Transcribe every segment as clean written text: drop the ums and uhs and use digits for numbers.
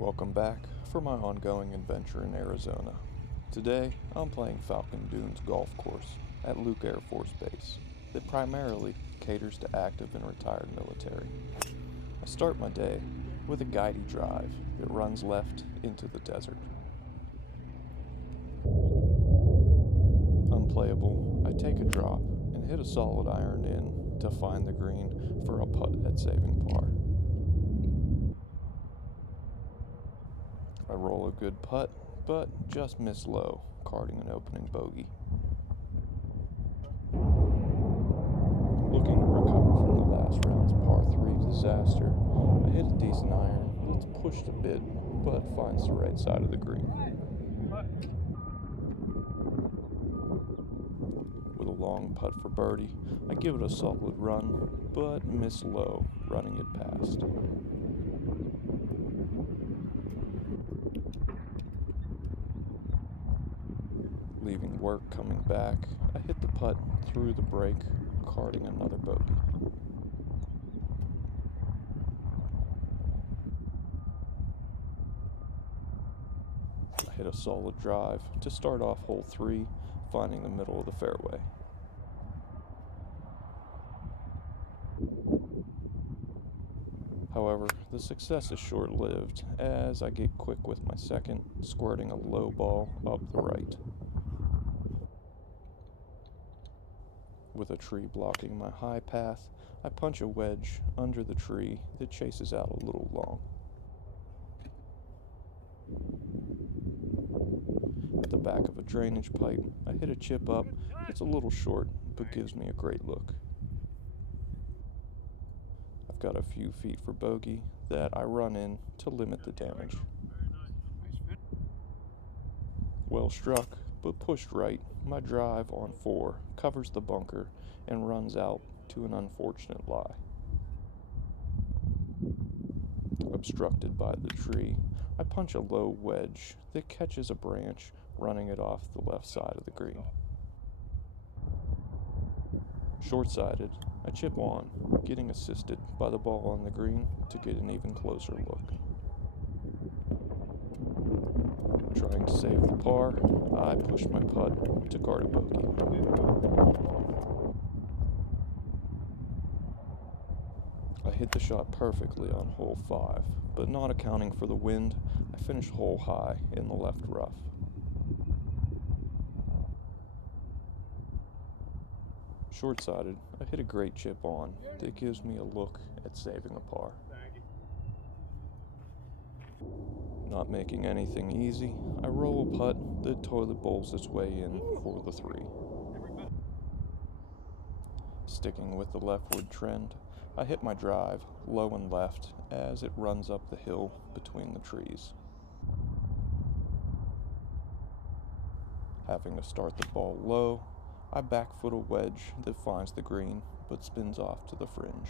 Welcome back for my ongoing adventure in Arizona. Today, I'm playing Falcon Dunes golf course at Luke Air Force Base that primarily caters to active and retired military. I start my day with a guidey drive that runs left into the desert. Unplayable, I take a drop and hit a solid iron in to find the green for a putt at saving par. I roll a good putt, but just miss low, carding an opening bogey. Looking to recover from the last round's par 3 disaster, I hit a decent iron that's pushed a bit, but finds the right side of the green. With a long putt for birdie, I give it a solid run, but miss low, running it past. Leaving work coming back, I hit the putt through the break, carding another bogey. I hit a solid drive to start off hole 3, finding the middle of the fairway. However, the success is short-lived as I get quick with my second, squirting a low ball up the right. With a tree blocking my high path, I punch a wedge under the tree that chases out a little long. At the back of a drainage pipe, I hit a chip up. It's a little short, but gives me a great look. I've got a few feet for bogey that I run in to limit the damage. Well struck, but pushed right, my drive on 4 covers the bunker and runs out to an unfortunate lie. Obstructed by the tree, I punch a low wedge that catches a branch, running it off the left side of the green. Short-sighted, I chip on, getting assisted by the ball on the green to get an even closer look. Trying to save the par, I push my putt to card a bogey. I hit the shot perfectly on hole 5, but not accounting for the wind, I finish hole high in the left rough. Short-sighted, I hit a great chip on that gives me a look at saving a par. Not making anything easy, I roll a putt that toilet bowls its way in for the 3. Sticking with the leftward trend, I hit my drive low and left as it runs up the hill between the trees. Having to start the ball low, I backfoot a wedge that finds the green but spins off to the fringe.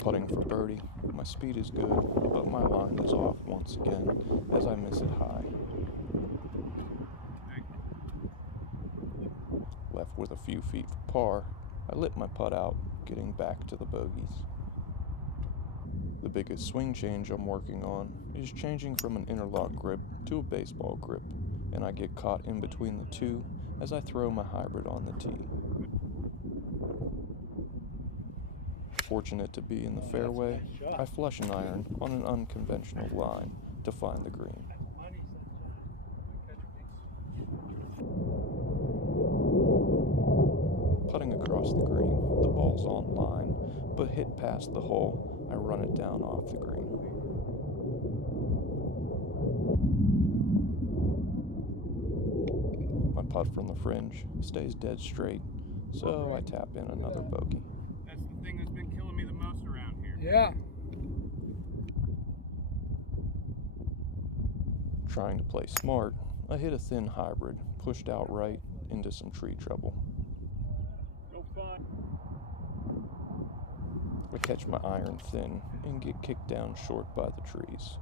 Putting for birdie, my speed is good, but my line is off once again as I miss it high. Left with a few feet for par, I lit my putt out, getting back to the bogeys. The biggest swing change I'm working on is changing from an interlock grip to a baseball grip, and I get caught in between the two as I throw my hybrid on the tee. Fortunate to be in the fairway, I flush an iron on an unconventional line to find the green. Putting across the green, the ball's on line, but hit past the hole, I run it down off the green. My putt from the fringe stays dead straight, so I tap in another bogey. That's the thing that's been killing me the most around here. Yeah. Trying to play smart, I hit a thin hybrid, pushed out right into some tree trouble. I catch my iron thin and get kicked down short by the trees.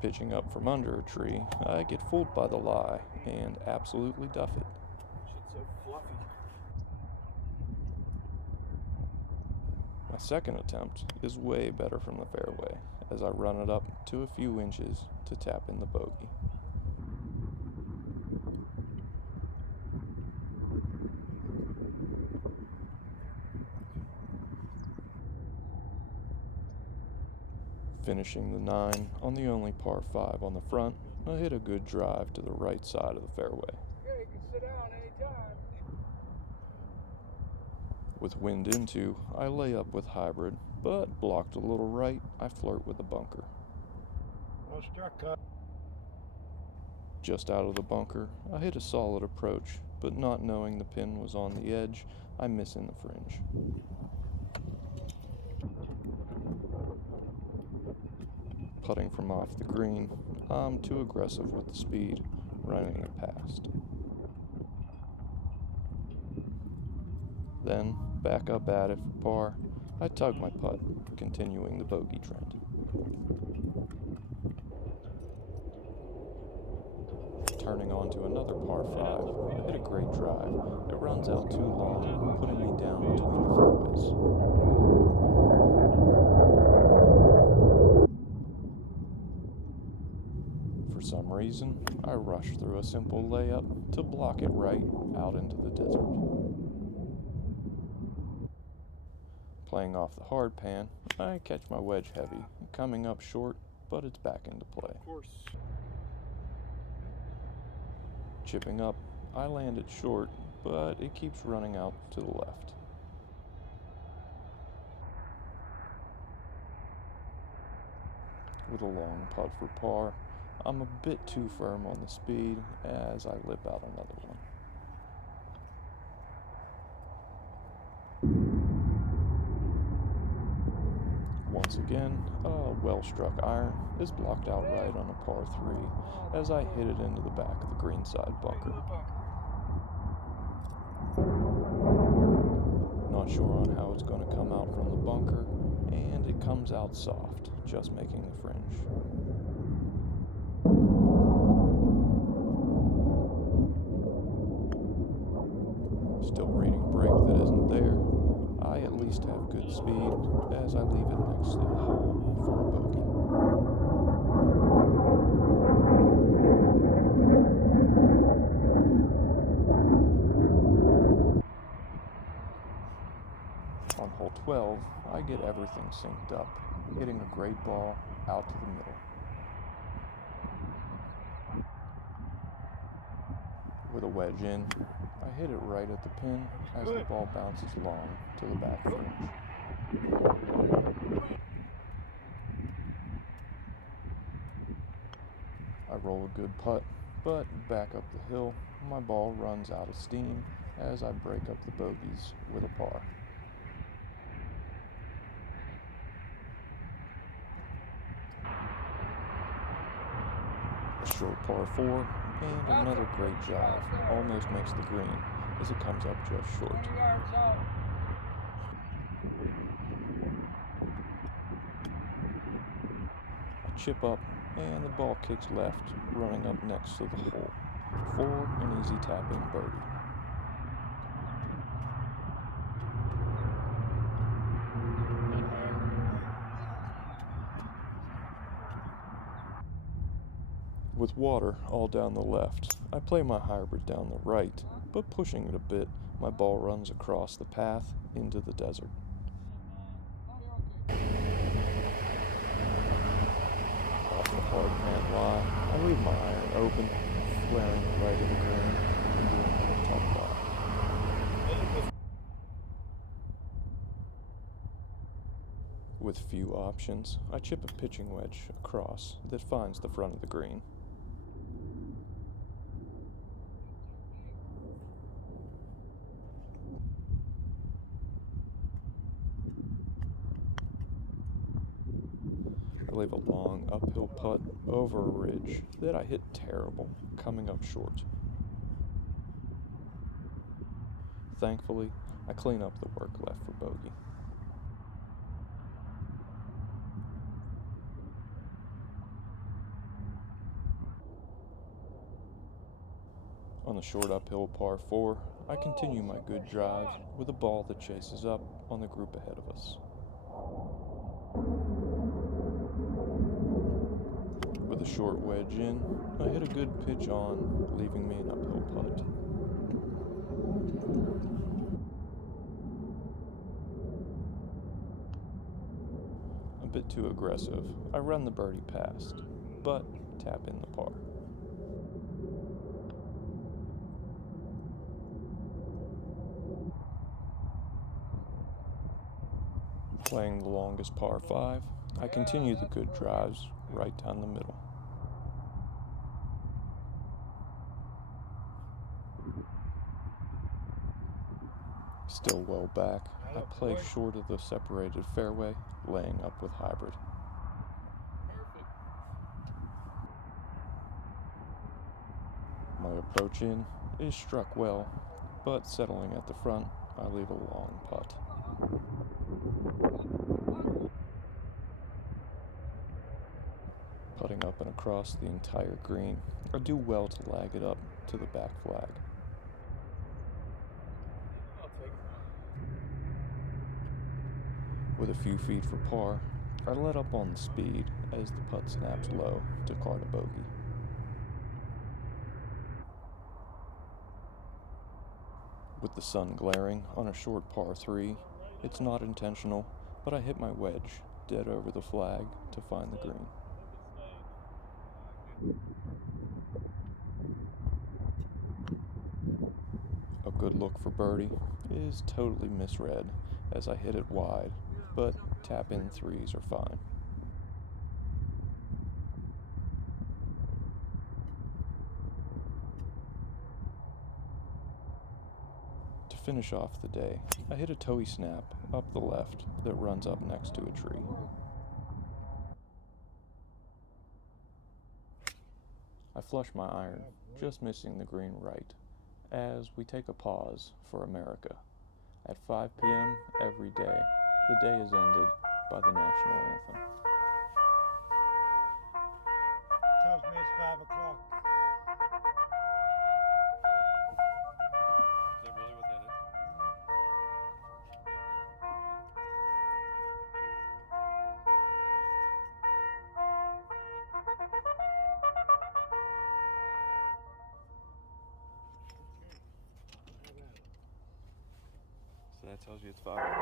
Pitching up from under a tree, I get fooled by the lie and absolutely duff it. So fluffy. My second attempt is way better from the fairway as I run it up to a few inches to tap in the bogey. Finishing the 9 on the only par 5 on the front, I hit a good drive to the right side of the fairway. Yeah, you can sit down anytime. With wind into, I lay up with hybrid, but blocked a little right, I flirt with the bunker. Well struck, cut. Just out of the bunker, I hit a solid approach, but not knowing the pin was on the edge, I miss in the fringe. Putting from off the green, I'm too aggressive with the speed, running it past. Then, back up at it for par, I tug my putt, continuing the bogey trend. Turning onto another par 5, I hit a great drive. It runs out too long, putting me down between the fairways. For some reason, I rush through a simple layup to block it right out into the desert. Playing off the hard pan, I catch my wedge heavy, coming up short, but it's back into play. Of course. Chipping up, I land it short, but it keeps running out to the left. With a long putt for par, I'm a bit too firm on the speed as I lip out another one. Once again, a well-struck iron is blocked out right on a par 3 as I hit it into the back of the greenside bunker. Not sure on how it's going to come out from the bunker, and it comes out soft, just making the fringe. Still reading break that isn't there, I at least have good speed as I leave it next to the hole for a bogey. On hole 12, I get everything synced up, hitting a great ball out to the middle. With a wedge in, I hit it right at the pin as the ball bounces long to the back fringe. I roll a good putt, but back up the hill, my ball runs out of steam as I break up the bogeys with a par. A short par 4 and another great jive almost makes the green as it comes up just short. I chip up and the ball kicks left, running up next to the hole for an easy tap-in birdie. With water all down the left, I play my hybrid down the right, but pushing it a bit, my ball runs across the path into the desert. Off the hard pan lie, I leave my iron open, flaring right in the green, and doing a tough ball. With few options, I chip a pitching wedge across that finds the front of the green. I leave a long uphill putt over a ridge that I hit terrible, coming up short. Thankfully, I clean up the work left for bogey. On the short uphill par 4, I continue my good drives with a ball that chases up on the group ahead of us. With a short wedge in, I hit a good pitch on, leaving me an uphill putt. A bit too aggressive, I run the birdie past, but tap in the par. Playing the longest par 5, I continue the good drives right down the middle. Still well back, I play short of the separated fairway, laying up with hybrid. My approach in is struck well, but settling at the front, I leave a long putt. Putting up and across the entire green, I do well to lag it up to the back flag. With a few feet for par, I let up on the speed as the putt snaps low to card a bogey. With the sun glaring on a short par 3, it's not intentional, but I hit my wedge dead over the flag to find the green. A good look for birdie is totally misread as I hit it wide, but tap-in threes are fine. To finish off the day, I hit a toey snap up the left that runs up next to a tree. I flush my iron, just missing the green right, as we take a pause for America. At 5 p.m. every day, the day is ended by the national anthem. Tells me it's 5 o'clock. Is that really what that is? So that tells you it's 5 o'clock.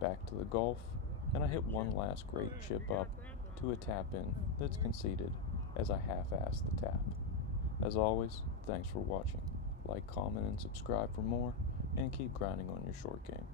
Back to the golf, and I hit one last great chip up to a tap-in that's conceded as I half-ass the tap. As always, thanks for watching. Like, comment, and subscribe for more, and keep grinding on your short game.